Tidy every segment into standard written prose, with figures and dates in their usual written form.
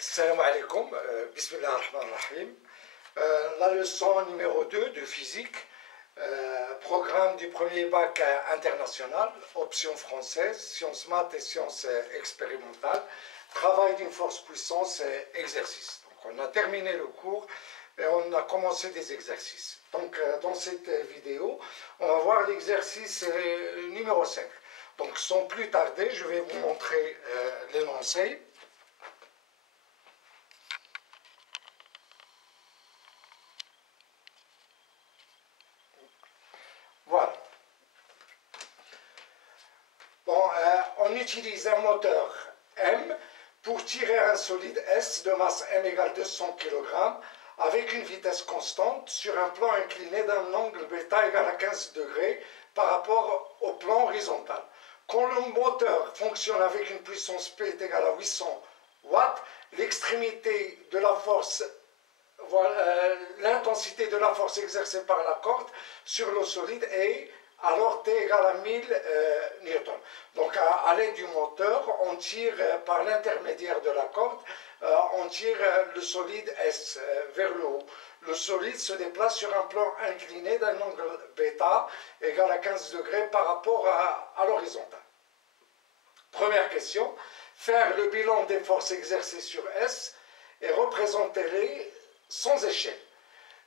Salam alaikum, bismillah ar-Rahman ar-Rahim. La leçon numéro 2 de physique, programme du premier bac international, option française, sciences maths et sciences expérimentales, travail d'une force puissance et exercice. Donc on a terminé le cours et on a commencé des exercices. Donc dans cette vidéo, on va voir l'exercice numéro 5. Donc sans plus tarder, je vais vous montrer l'énoncé. Voilà. Bon, on utilise un moteur M pour tirer un solide S de masse M égale 200 kg avec une vitesse constante sur un plan incliné d'un angle β égal à 15 degrés par rapport au plan horizontal. Quand le moteur fonctionne avec une puissance P est égale à 800 watts, l'extrémité de la force, l'intensité de la force exercée par la corde sur le solide est alors T égale à 1000 newtons. Donc à l'aide du moteur, on tire par l'intermédiaire de la corde, on tire le solide S vers le haut. Le solide se déplace sur un plan incliné d'un angle β égal à 15 degrés par rapport à l'horizontale. Première question, faire le bilan des forces exercées sur S et représenter-les sans échelle.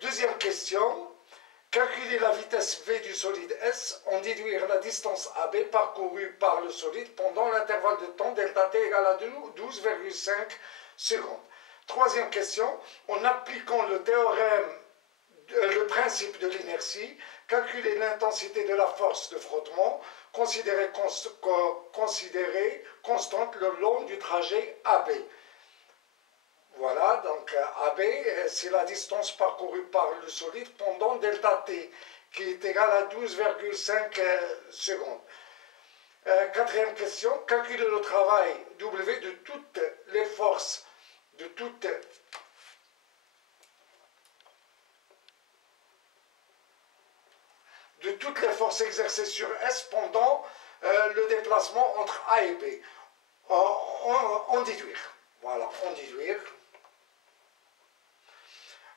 Deuxième question, calculer la vitesse V du solide S en déduire la distance AB parcourue par le solide pendant l'intervalle de temps delta T égale à 12,5 secondes. Troisième question, en appliquant le théorème, le principe de l'inertie, calculer l'intensité de la force de frottement considérée constante le long du trajet AB. Voilà, donc AB, c'est la distance parcourue par le solide pendant delta T, qui est égale à 12,5 secondes. Quatrième question, calculer le travail W de toutes les forces, de toutes les forces exercées sur S pendant le déplacement entre A et B. En déduire. Voilà, en déduire.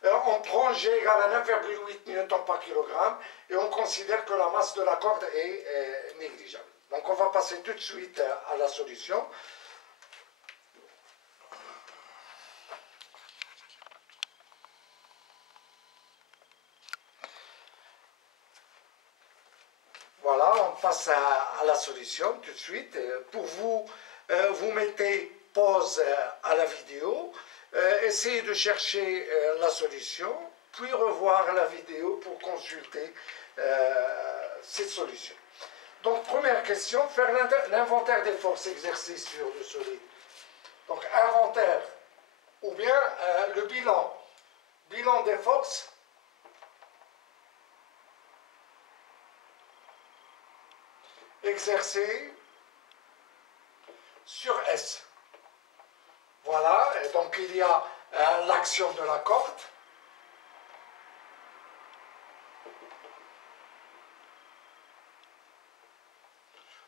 On prend G égale à 9,8 newtons par kilogramme et on considère que la masse de la corde est négligeable. Donc on va passer tout de suite à la solution. Voilà, on passe à la solution tout de suite. Pour vous, vous mettez pause à la vidéo. Essayez de chercher la solution, puis revoir la vidéo pour consulter cette solution. Donc, première question, faire l'inventaire des forces exercées sur le solide. Donc, inventaire, ou bien le bilan des forces exercées sur S. Voilà, et donc il y a l'action de la corde,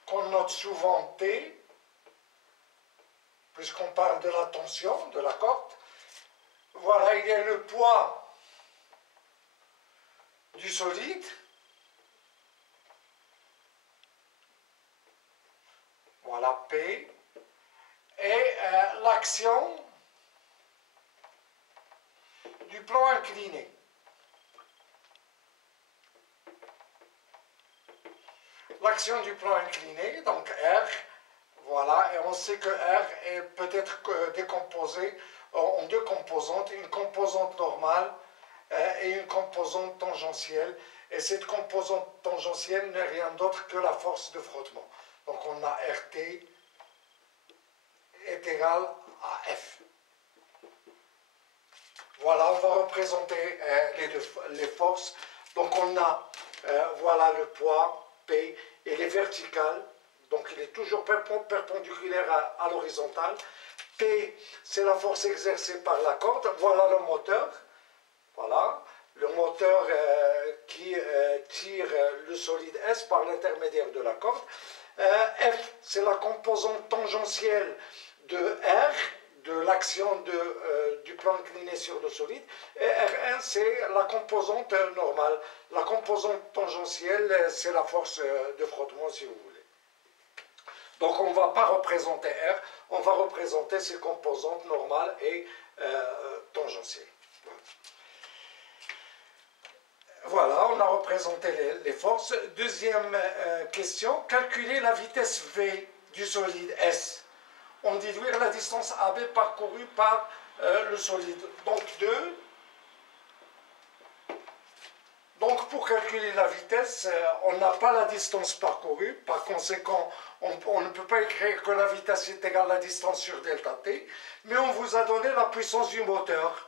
qu'on note souvent T, puisqu'on parle de la tension de la corde. Voilà, il y a le poids du solide. Voilà, P. Et l'action du plan incliné. L'action du plan incliné, donc R, voilà, et on sait que R est peut-être décomposé en deux composantes, une composante normale et une composante tangentielle. Et cette composante tangentielle n'est rien d'autre que la force de frottement. Donc on a RT est égal à F. Voilà, on va représenter les forces. Donc on a, voilà le poids, P, et les verticales. Donc il est toujours perpendiculaire à l'horizontale. P, c'est la force exercée par la corde. Voilà le moteur. Voilà, le moteur qui tire le solide S par l'intermédiaire de la corde. F, c'est la composante tangentielle de R, de l'action du plan incliné sur le solide. Et R1, c'est la composante normale. La composante tangentielle, c'est la force de frottement, si vous voulez. Donc on ne va pas représenter R, on va représenter ses composantes normales et tangentielles. Voilà, on a représenté les forces. Deuxième question, calculer la vitesse V du solide S. On déduire la distance AB parcourue par le solide. Donc 2. Donc pour calculer la vitesse, on n'a pas la distance parcourue. Par conséquent, on ne peut pas écrire que la vitesse est égale à la distance sur delta t. Mais on vous a donné la puissance du moteur.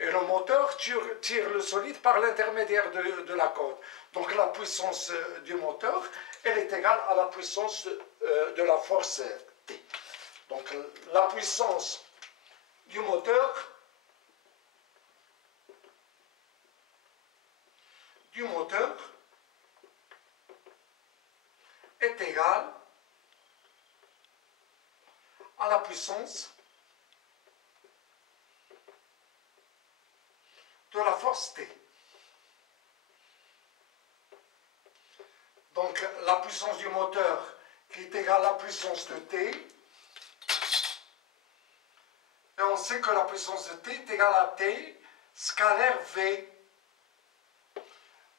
Et le moteur tire le solide par l'intermédiaire de la corde. Donc la puissance du moteur, elle est égale à la puissance de la force T. Donc la puissance du moteur est égale à la puissance de la force T. Donc la puissance du moteur qui est égale à la puissance de T, et on sait que la puissance de T est égale à T scalaire V.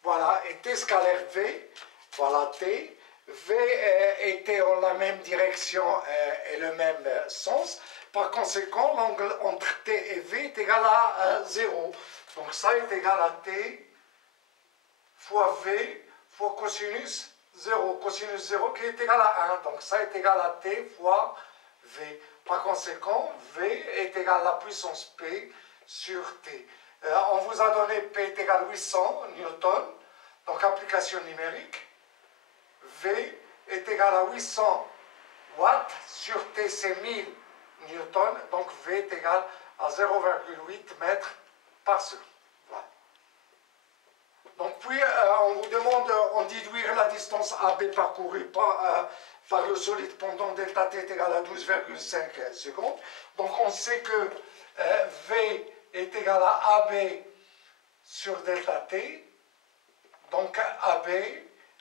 Voilà, et T scalaire V, voilà T, V et T ont la même direction et le même sens. Par conséquent, l'angle entre T et V est égal à 0. Donc ça est égal à T fois V fois cosinus 0. Cosinus 0 qui est égal à 1. Donc ça est égal à T fois V. Par conséquent, V est égal à la puissance P sur T. On vous a donné P est égal à 800 newtons. Donc application numérique. V est égal à 800 watts sur T c'est 1000 newtons. Donc V est égal à 0,8 mètres par seconde. Voilà. Donc puis on vous demande de déduire la distance AB parcourue par le solide pendant delta t est égal à 12,5 secondes. Donc on sait que V est égal à AB sur delta t. Donc AB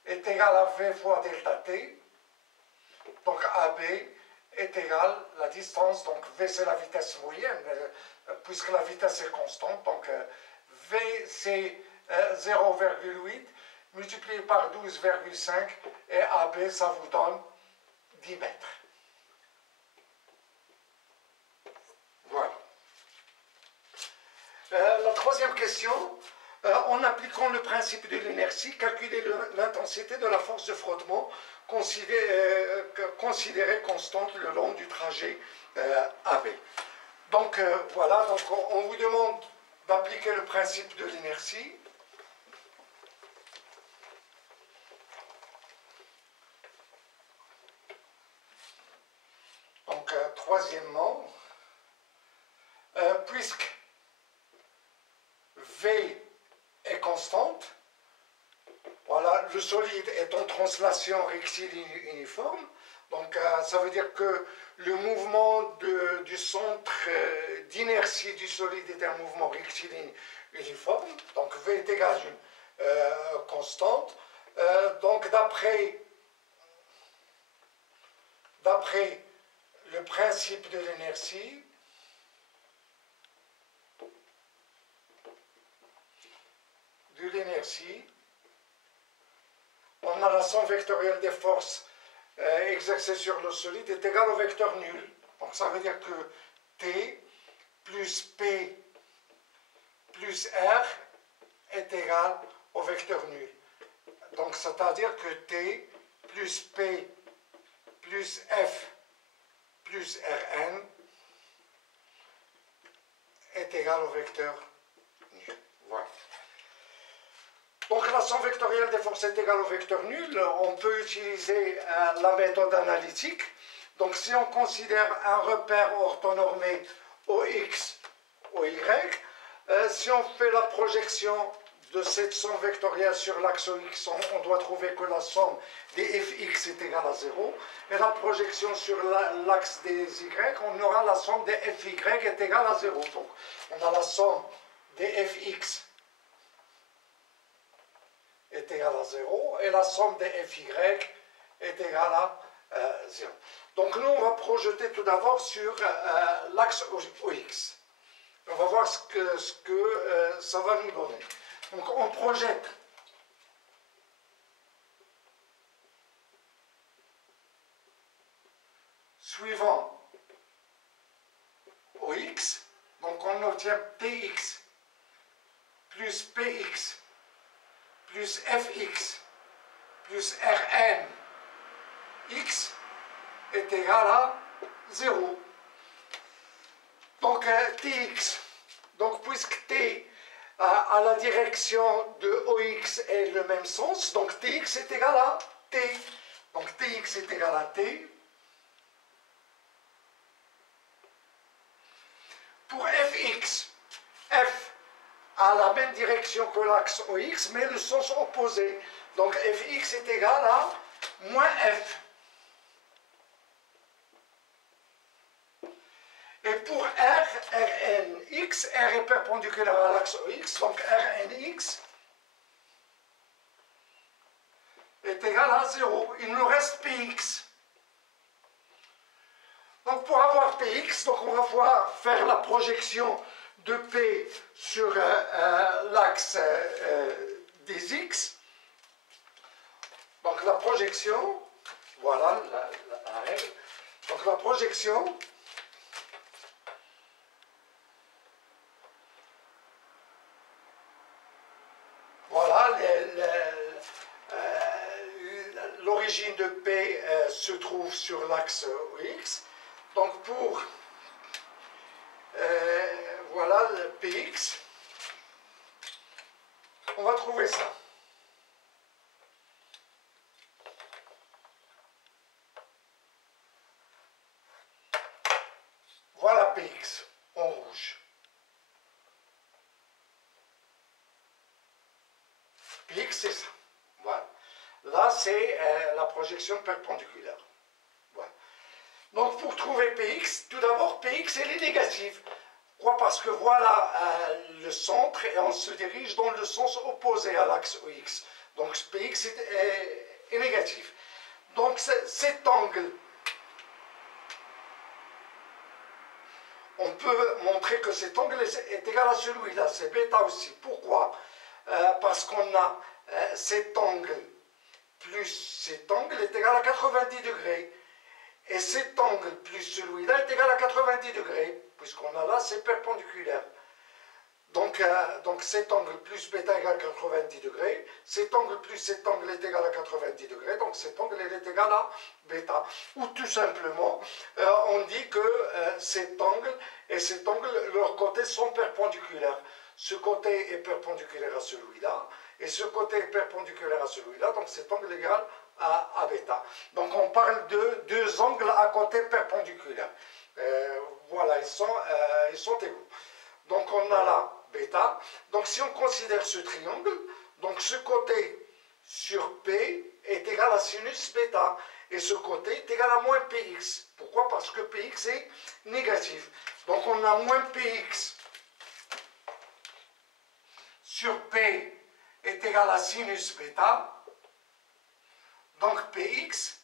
est égal à V fois delta t. Donc AB est égal à la distance, donc V c'est la vitesse moyenne, puisque la vitesse est constante. Donc V c'est 0,8 multiplié par 12,5 et AB ça vous donne 10 mètres. Voilà. La troisième question, en appliquant le principe de l'inertie, calculer l'intensité de la force de frottement considérée constante le long du trajet AB. Donc voilà, donc on vous demande d'appliquer le principe de l'inertie. Donc troisièmement, puisque V est constante, voilà, le solide est en translation rectiligne uniforme, donc ça veut dire que le mouvement du centre d'inertie du solide est un mouvement rectiligne uniforme, donc V est égal à une constante. Donc d'après le principe de l'inertie, on a la somme vectorielle des forces exercées sur le solide est égale au vecteur nul. Donc ça veut dire que T plus P plus R est égal au vecteur nul. Donc c'est-à-dire que T plus P plus F plus Rn est égal au vecteur nul. Voilà. Donc la somme vectorielle des forces est égale au vecteur nul. On peut utiliser la méthode analytique. Donc si on considère un repère orthonormé OX, OY, si on fait la projection de cette somme vectorielle sur l'axe X, on doit trouver que la somme des fx est égale à 0. Et la projection sur l'axe des y, on aura la somme des fy est égale à 0. Donc on a la somme des fx est égale à 0 et la somme des fy est égale à 0. Donc nous, on va projeter tout d'abord sur l'axe OX. On va voir ce que ça va nous donner. Donc on projette suivant OX. Donc on obtient PX plus PX plus FX plus RN X est égal à 0. Donc Tx, donc puisque T à la direction de OX est le même sens, donc Tx est égal à T. Donc Tx est égal à T. Pour Fx, F a la même direction que l'axe OX, mais le sens opposé. Donc Fx est égal à moins F. Et pour R, Rnx, R est perpendiculaire à l'axe OX, donc Rnx est égal à 0. Il nous reste Px. Donc pour avoir Px, donc on va pouvoir faire la projection de P sur l'axe des X. Donc la projection, voilà la règle. Donc la projection voilà, l'origine de P se trouve sur l'axe OX. Donc pour voilà le Px, on va trouver ça. Voilà Px en rouge. Px c'est ça. Voilà. Là c'est la projection perpendiculaire. Voilà. Donc pour trouver Px, tout d'abord Px elle est négative. Pourquoi? Parce que voilà le centre et on se dirige dans le sens opposé à l'axe OX. Donc Px est négatif. Donc cet angle, on peut montrer que cet angle est égal à celui-là, c'est bêta aussi. Pourquoi? Parce qu'on a cet angle plus cet angle est égal à 90 degrés. Et cet angle plus celui-là est égal à 90 degrés, puisqu'on a là, c'est perpendiculaire. Donc cet angle plus bêta égale 90 degrés, cet angle plus cet angle est égal à 90 degrés, donc cet angle est égal à bêta. Ou tout simplement, on dit que cet angle et cet angle, leurs côtés sont perpendiculaires. Ce côté est perpendiculaire à celui-là, et ce côté est perpendiculaire à celui-là, donc cet angle est égal à bêta. Donc on parle de deux angles à côté perpendiculaires. Voilà, ils sont égaux. Donc on a là bêta. Donc si on considère ce triangle, donc ce côté sur P est égal à sinus bêta. Et ce côté est égal à moins Px. Pourquoi? Parce que Px est négatif. Donc on a moins Px sur P est égal à sinus bêta. Donc Px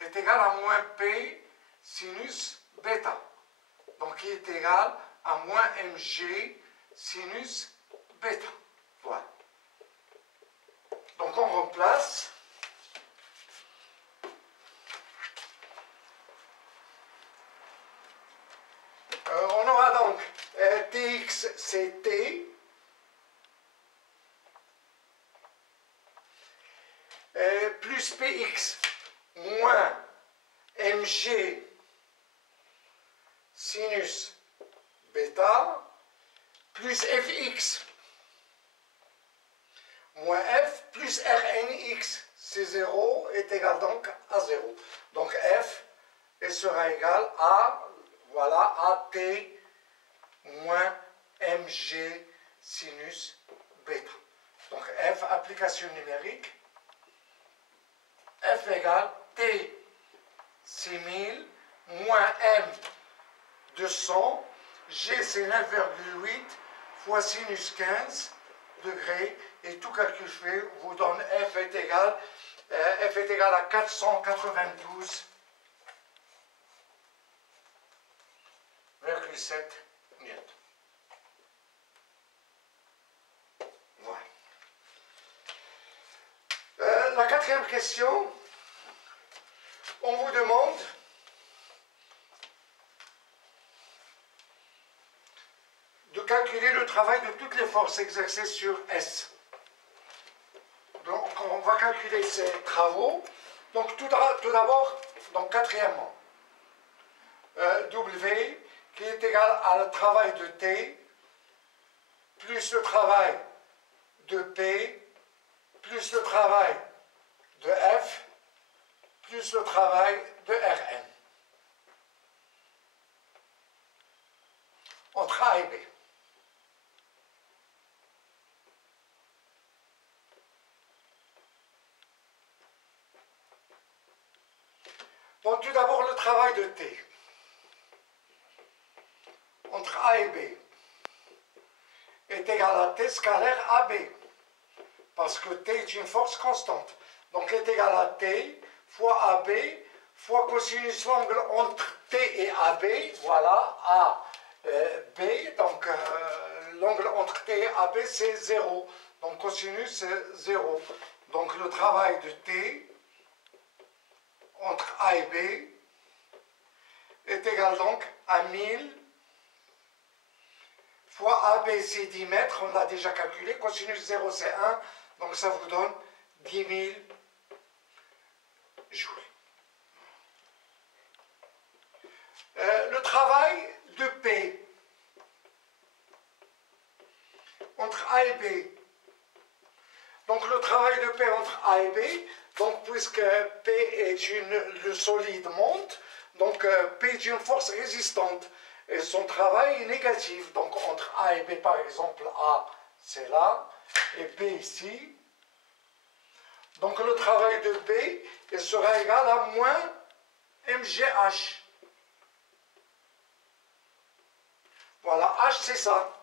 est égal à moins P sinus bêta. Donc il est égal à moins mg sinus bêta. Voilà. Donc on remplace. On aura donc Tx c'est T. Plus Px moins mg sinus bêta plus Fx moins F plus Rnx, c'est 0, est égal donc à 0. Donc F sera égal à, voilà, à T moins mg sinus bêta. Donc F, application numérique, F égale T 6000 moins M 200, G c'est 9,8 fois sinus 15 degrés, et tout calcul fait vous donne F est égal à 492,7 newtons. Voilà. La quatrième question, on vous demande de calculer le travail de toutes les forces exercées sur S. Donc on va calculer ces travaux. Donc tout d'abord, donc quatrièmement, W qui est égal à le travail de T plus le travail de P plus le travail de F plus le travail de Rn entre A et B. Donc tout d'abord le travail de T entre A et B est égal à T scalaire AB, parce que T est une force constante. Donc est égal à T fois AB fois cosinus l'angle entre T et AB, voilà, AB, donc l'angle entre T et AB c'est 0, donc cosinus c'est 0. Donc le travail de T entre A et B est égal donc à 1000 fois AB c'est 10 mètres, on l'a déjà calculé, cosinus 0 c'est 1, donc ça vous donne 10 000 joules. Le travail de P entre A et B, donc le travail de P entre A et B, donc puisque P est le solide monte, donc P est une force résistante et son travail est négatif. Donc entre A et B par exemple, A c'est là et B ici. Donc le travail de B il sera égal à moins MGH. Voilà, H c'est ça.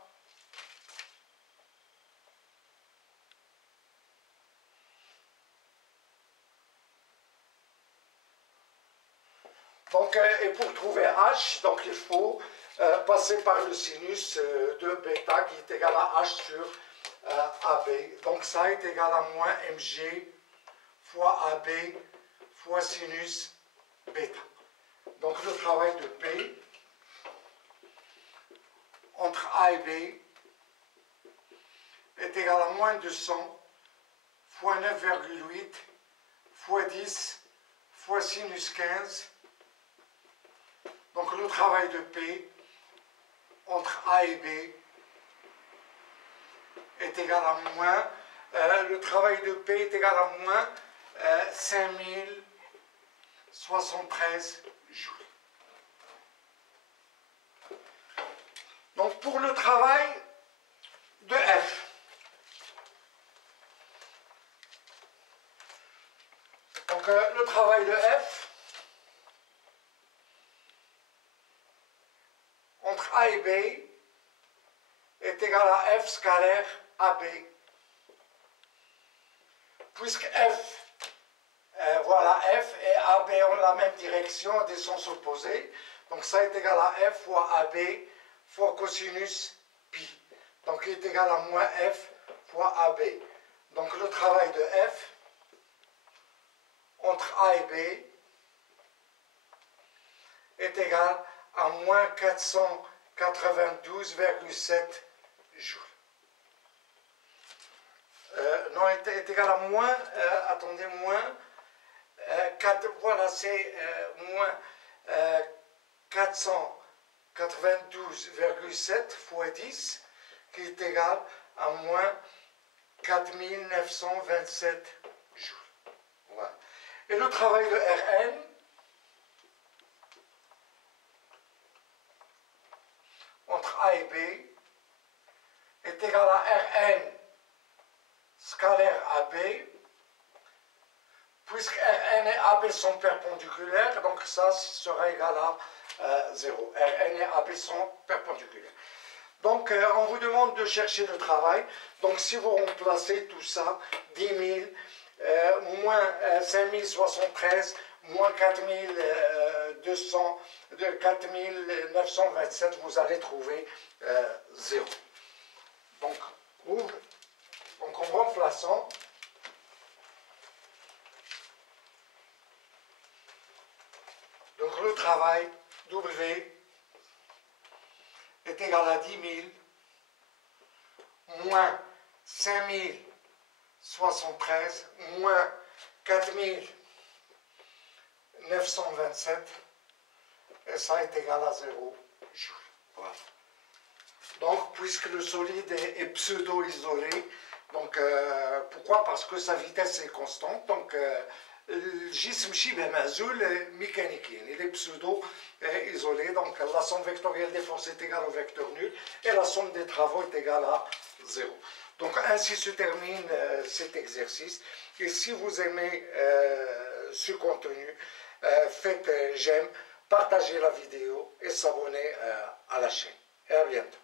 Donc, et pour trouver H, donc il faut passer par le sinus de bêta qui est égal à H sur AB. Donc ça est égal à moins Mg fois AB fois sinus bêta. Donc le travail de P entre A et B est égal à moins 200 fois 9,8 fois 10 fois sinus 15. Donc le travail de P entre A et B est égal à moins, le travail de P est égal à moins 5073 joules. Donc pour le travail de F, donc le travail de F entre A et B est égal à F scalaire AB. Puisque F, voilà, F et AB ont la même direction, des sens opposés, donc ça est égal à F fois AB fois cosinus pi. Donc il est égal à moins F fois AB. Donc le travail de F entre A et B est égal à moins 492,7 joules. Non, est égal à moins, attendez, moins 4, voilà, c'est moins 492,7 fois 10 qui est égal à moins 4927 joules. Voilà. Et le travail de Rn entre A et B est égal à abaissant perpendiculaire, donc ça sera égal à 0. Rn est abaissant perpendiculaire. Donc, on vous demande de chercher le travail. Donc, si vous remplacez tout ça, 10 000, moins 5 073, moins 4 927, vous allez trouver 0. Donc, en remplaçant, donc le travail, W, est égal à 10 000 moins 5 073 moins 4 927 et ça est égal à 0 joules. Voilà. Donc, puisque le solide est pseudo-isolé, donc pourquoi? Parce que sa vitesse est constante. Donc, الجسم شبه معزول mécaniquien. Il est pseudo-isolé. Donc, la somme vectorielle des forces est égale au vecteur nul et la somme des travaux est égale à 0. Donc, ainsi se termine cet exercice. Et si vous aimez ce contenu, faites j'aime, partagez la vidéo et s'abonnez à la chaîne. Et à bientôt.